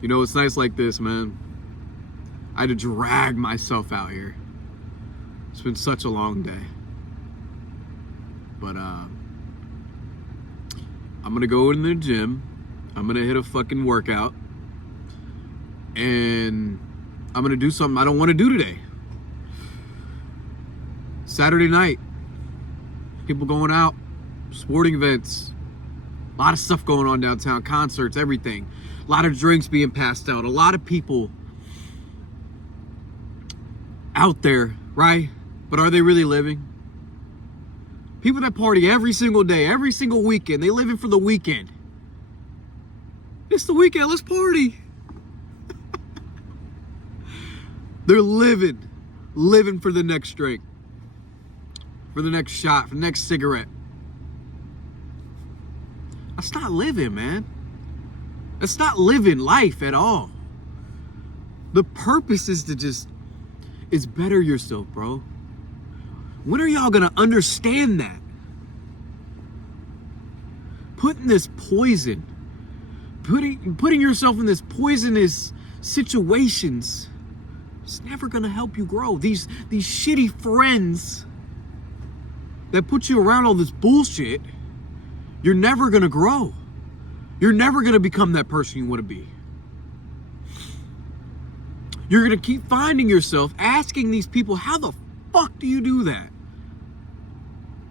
You know, it's nights like this, man. I had to drag myself out here. It's been such a long day. But I'm gonna go in the gym. I'm gonna hit a fucking workout. And I'm gonna do something I don't want to do today. Saturday night. People going out, sporting events. A lot of stuff going on downtown, concerts, everything. A lot of drinks being passed out. A lot of people out there, right? But are they really living? People that party every single day, every single weekend, they living for the weekend. It's the weekend, let's party. They're living for the next drink, for the next shot, for the next cigarette. That's not living, man. That's not living life at all. The purpose is to is better yourself, bro. When are y'all gonna understand that? Putting this poison, putting yourself in this poisonous situations, it's never gonna help you grow. These shitty friends that put you around all this bullshit, you're never gonna grow. You're never gonna become that person you wanna be. You're gonna keep finding yourself asking these people, how the fuck do you do that?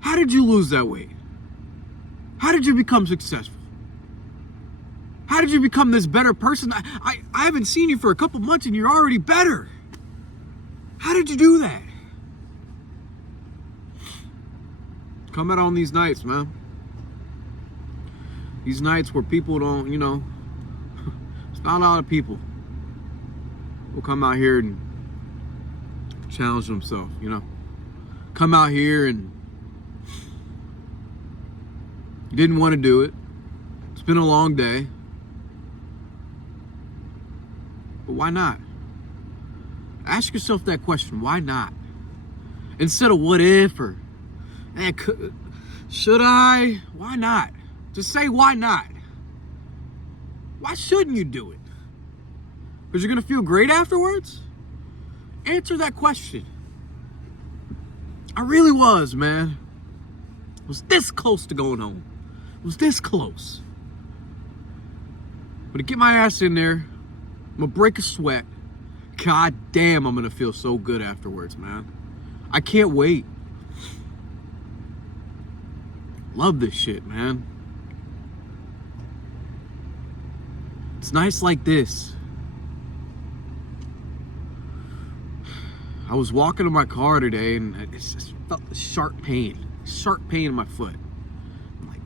How did you lose that weight? How did you become successful? How did you become this better person? I haven't seen you for a couple months and you're already better. How did you do that? Come out on these nights, man. These nights where people don't, you know, it's not a lot of people will come out here and challenge themselves, you know. Come out here and you didn't want to do it. It's been a long day. But why not? Ask yourself that question. Why not? Instead of what if or should I? Why not? Just say why not. Why shouldn't you do it? Because you're going to feel great afterwards? Answer that question. I really was, man. I was this close to going home. I was this close. But to get my ass in there, I'm going to break a sweat. God damn, I'm going to feel so good afterwards, man. I can't wait. Love this shit, man. It's nights like this. I was walking to my car today and I just felt a sharp pain in my foot. I'm like,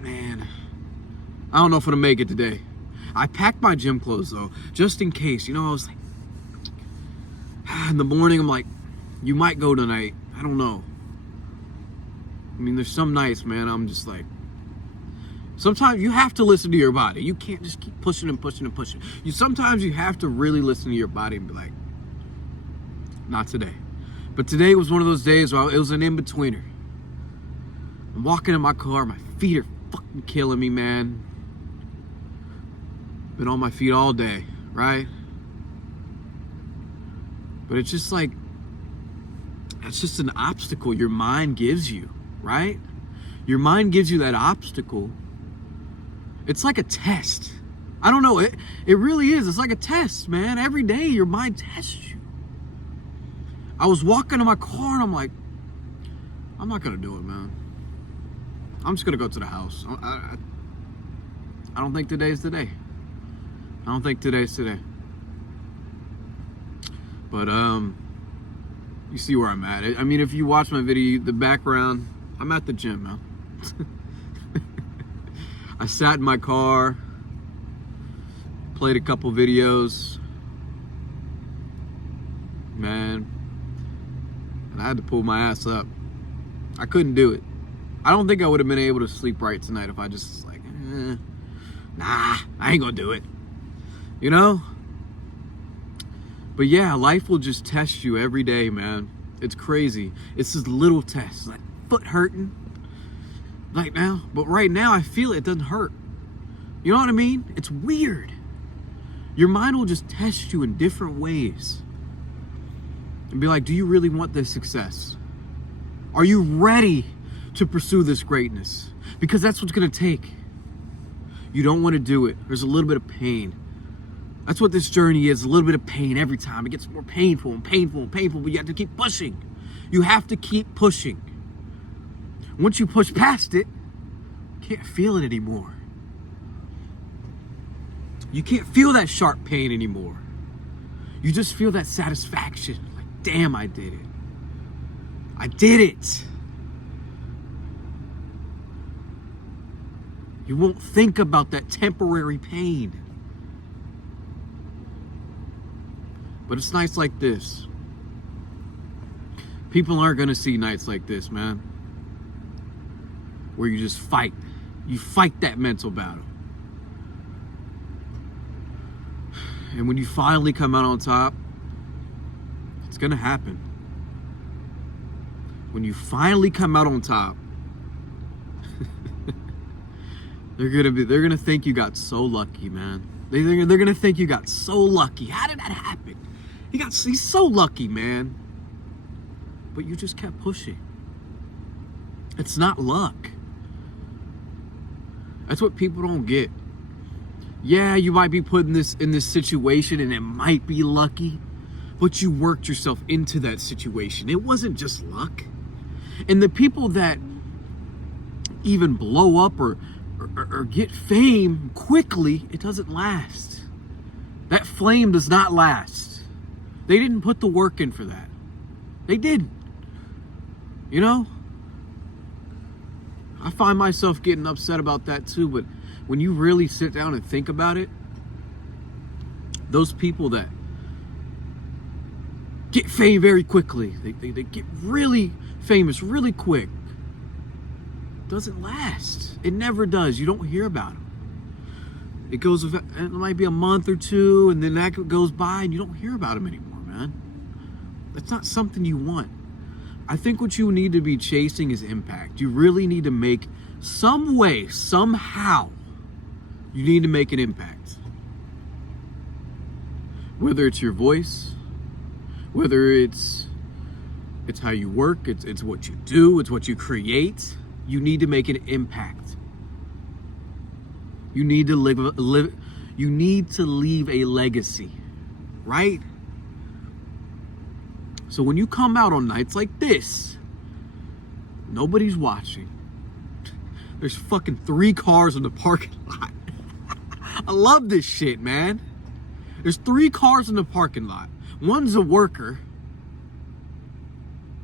man, I don't know if I'm gonna make it today. I packed my gym clothes though, just in case. You know, I was like, in the morning, I'm like, you might go tonight. I don't know. I mean, there's some nights, man, I'm just like, sometimes you have to listen to your body. You can't just keep pushing and pushing and pushing. Sometimes you have to really listen to your body and be like, not today. But today was one of those days where it was an in-betweener. I'm walking in my car, my feet are fucking killing me, man. Been on my feet all day, right? But it's just like, it's just an obstacle your mind gives you, right? Your mind gives you that obstacle. It's like a test. I don't know, it really is. It's like a test, man. Every day your mind tests you. I was walking to my car and I'm like, I'm not gonna do it, man. I'm just gonna go to the house. I don't think today's the day. I don't think today's today. But you see where I'm at. I mean, if you watch my video, the background, I'm at the gym, man. I sat in my car, played a couple videos, man, and I had to pull my ass up. I couldn't do it. I don't think I would have been able to sleep right tonight if I just was like, nah, I ain't gonna do it. You know? But yeah, life will just test you every day, man. It's crazy. It's this little test, like foot hurting right now. But right now I feel it doesn't hurt. You know what I mean? It's weird. Your mind will just test you in different ways and be like, do you really want this success? Are you ready to pursue this greatness? Because that's what's going to take. You don't want to do it. There's a little bit of pain. That's what this journey is, a little bit of pain every time. It gets more painful and painful and painful, but you have to keep pushing. You have to keep pushing. Once you push past it, you can't feel it anymore. You can't feel that sharp pain anymore. You just feel that satisfaction. Like, damn, I did it. I did it. You won't think about that temporary pain. But it's nights like this. People aren't going to see nights like this, man. Where you just fight. You fight that mental battle. And when you finally come out on top, it's going to happen. When you finally come out on top, they're gonna think you got so lucky, man. They're gonna think you got so lucky. How did that happen? He's so lucky, man. But you just kept pushing. It's not luck. That's what people don't get. Yeah, you might be put in this situation and it might be lucky, but you worked yourself into that situation. It wasn't just luck. And the people that even blow up or get fame quickly, it doesn't last. That flame does not last. They didn't put the work in for that. They didn't. You know? I find myself getting upset about that too, but when you really sit down and think about it, those people that get fame very quickly, they get really famous really quick, doesn't last. It never does. You don't hear about them. It might be a month or two, and then that goes by and you don't hear about them anymore, man. That's not something you want. I think what you need to be chasing is impact. You really need to make some way, somehow, you need to make an impact. Whether it's your voice, whether it's how you work, it's what you do, it's what you create. You need to make an impact. You need to you need to leave a legacy, right? So when you come out on nights like this, nobody's watching. There's fucking 3 cars in the parking lot. I love this shit, man. There's 3 cars in the parking lot. One's a worker.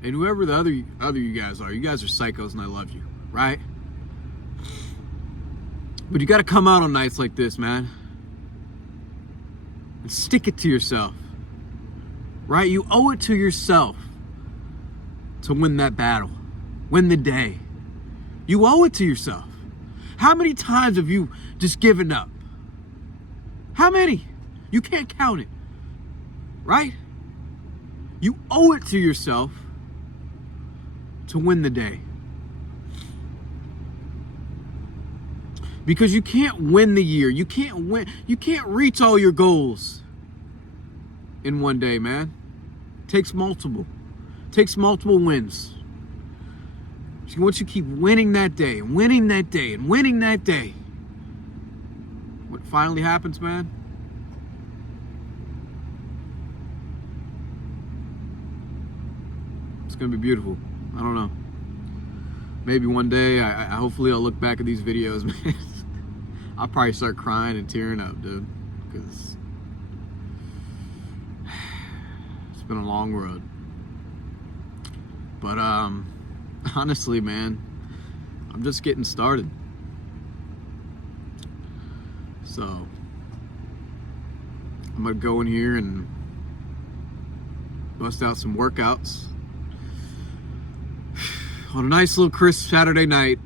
And whoever the other you guys are psychos and I love you, right? But you gotta come out on nights like this, man. And stick it to yourself. Right? You owe it to yourself to win that battle. Win the day. You owe it to yourself. How many times have you just given up? How many? You can't count it. Right? You owe it to yourself to win the day. Because you can't win the year. You can't reach all your goals in one day, man. Takes multiple wins. Once you keep winning that day and winning that day and winning that day, what finally happens, man? It's gonna be beautiful. I don't know. Maybe one day, hopefully I'll look back at these videos, man. I'll probably start crying and tearing up, dude, because it's been a long road. But honestly, man, I'm just getting started. So I'm gonna go in here and bust out some workouts on a nice little crisp Saturday night.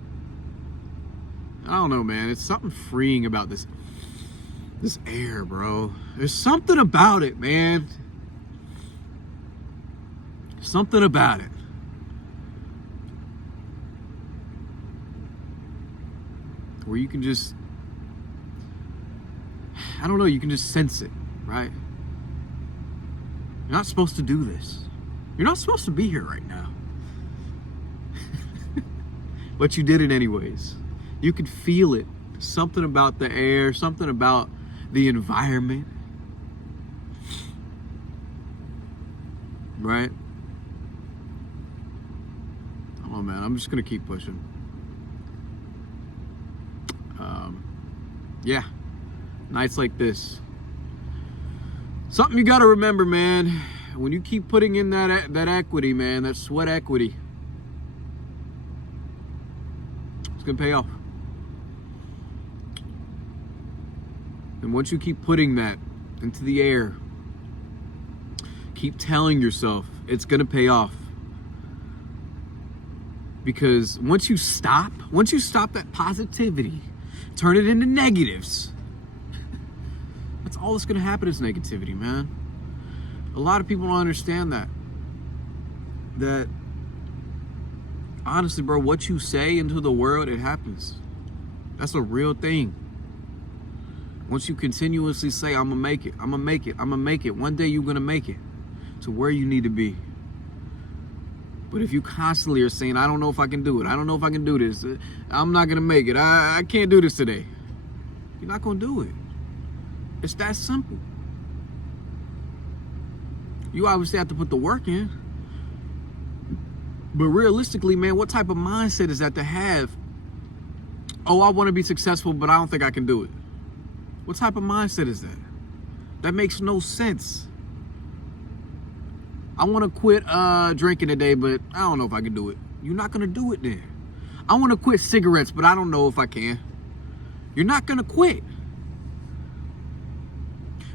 I don't know, man. It's something freeing about this air, bro. There's something about it, man. Something about it. Where you can just, I don't know, you can just sense it, right? You're not supposed to do this. You're not supposed to be here right now. But you did it anyways. You could feel it. Something about the air, something about the environment. Right? Oh man, I'm just gonna keep pushing. Yeah, nights like this. Something you gotta remember, man. When you keep putting in that equity, man, that sweat equity, it's gonna pay off. And once you keep putting that into the air, keep telling yourself it's gonna pay off. Because once you stop that positivity, turn it into negatives, that's all that's gonna happen is negativity, man. A lot of people don't understand that honestly, bro, what you say into the world, it happens. That's a real thing. Once you continuously say, I'm gonna make it, I'm gonna make it, I'm gonna make it, one day you're gonna make it to where you need to be. But if you constantly are saying, I don't know if I can do it, I don't know if I can do this, I'm not gonna make it, I can't do this today, you're not gonna do it. It's that simple. You obviously have to put the work in. But realistically, man, what type of mindset is that to have? Oh, I want to be successful, but I don't think I can do it. What type of mindset is that? That makes no sense. I want to quit drinking today, but I don't know if I can do it. You're not going to do it then. I want to quit cigarettes, but I don't know if I can. You're not going to quit.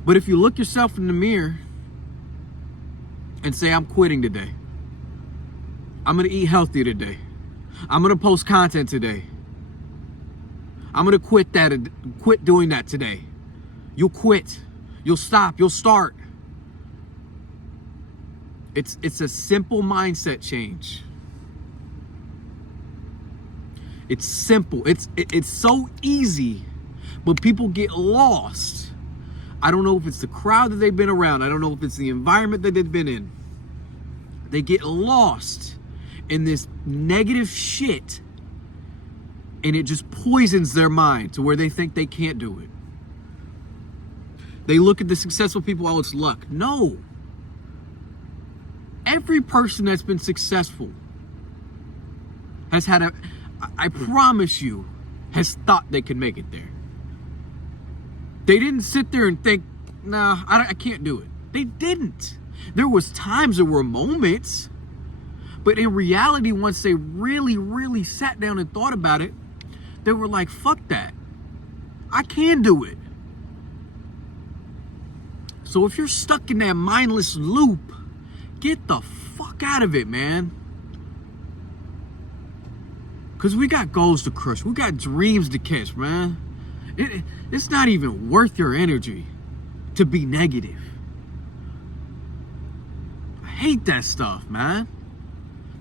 But if you look yourself in the mirror and say, I'm quitting today. I'm going to eat healthy today. I'm going to post content today. I'm going to quit doing that today. You'll quit. You'll stop. You'll start. It's a simple mindset change. It's simple. It's so easy, but people get lost. I don't know if it's the crowd that they've been around. I don't know if it's the environment that they've been in. They get lost in this negative shit, and it just poisons their mind to where they think they can't do it. They look at the successful people, oh, it's luck. No. Every person that's been successful has had I promise you, has thought they could make it there. They didn't sit there and think, nah, I can't do it. They didn't. There was times, there were moments, but in reality, once they really, really sat down and thought about it, they were like, fuck that. I can do it. So if you're stuck in that mindless loop, get the fuck out of it, man. Because we got goals to crush. We got dreams to catch, man. It's not even worth your energy to be negative. I hate that stuff, man.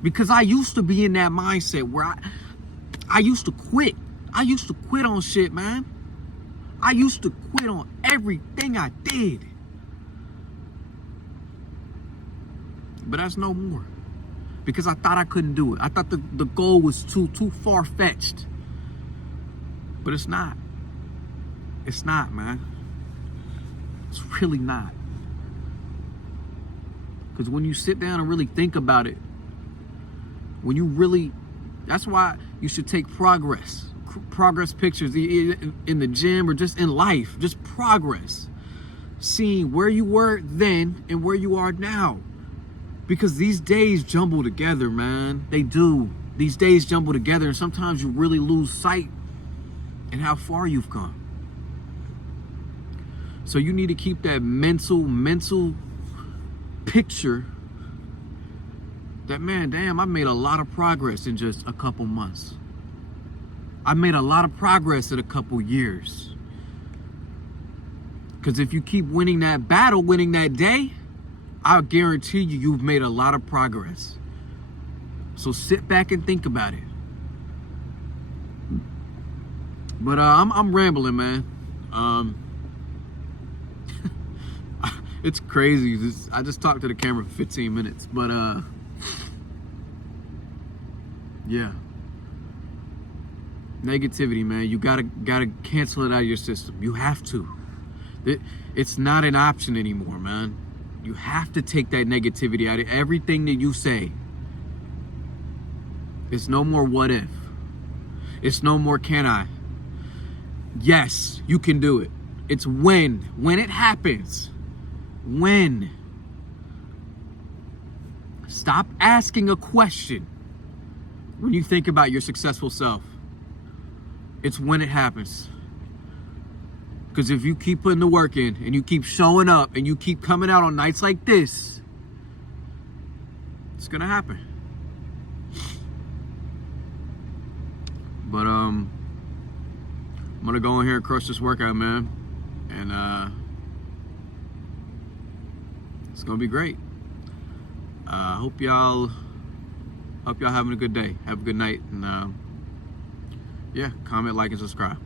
Because I used to be in that mindset where I used to quit. I used to quit on shit, man. I used to quit on everything I did. But that's no more. Because I thought I couldn't do it. I thought the goal was too far-fetched. But it's not. It's not, man. It's really not. Because when you sit down and really think about it, that's why you should take progress pictures in the gym or just in life, just progress. Seeing where you were then and where you are now. Because these days jumble together, man. They do. These days jumble together, and sometimes you really lose sight in how far you've come. So you need to keep that mental picture that, man, damn, I made a lot of progress in just a couple months. I made a lot of progress in a couple years. Because if you keep winning that battle, winning that day, I guarantee you've made a lot of progress. So sit back and think about it. But I'm rambling, man. It's crazy. I just talked to the camera for 15 minutes, but yeah. Negativity, man. You gotta cancel it out of your system. You have to. It's not an option anymore, man. You have to take that negativity out of everything that you say. It's no more what if. It's no more can I. Yes, you can do it. It's when it happens. When. Stop asking a question when you think about your successful self. It's when it happens. Because if you keep putting the work in and you keep showing up and you keep coming out on nights like this, it's gonna happen. But I'm gonna go in here and crush this workout, man. And it's gonna be great. Hope y'all having a good day. Have a good night, and yeah, comment, like, and subscribe.